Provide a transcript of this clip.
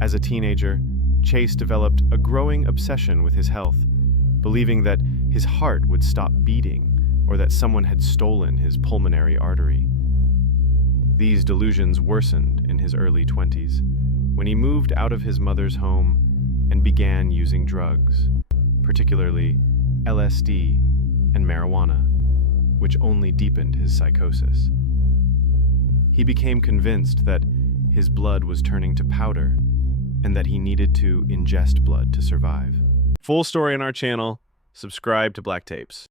As a teenager, Chase developed a growing obsession with his health, believing that his heart would stop beating or that someone had stolen his pulmonary artery. These delusions worsened in his early 20s, when he moved out of his mother's home and began using drugs, particularly LSD and marijuana, which only deepened his psychosis. He became convinced that his blood was turning to powder and that he needed to ingest blood to survive. Full story on our channel. Subscribe to Black Tapes.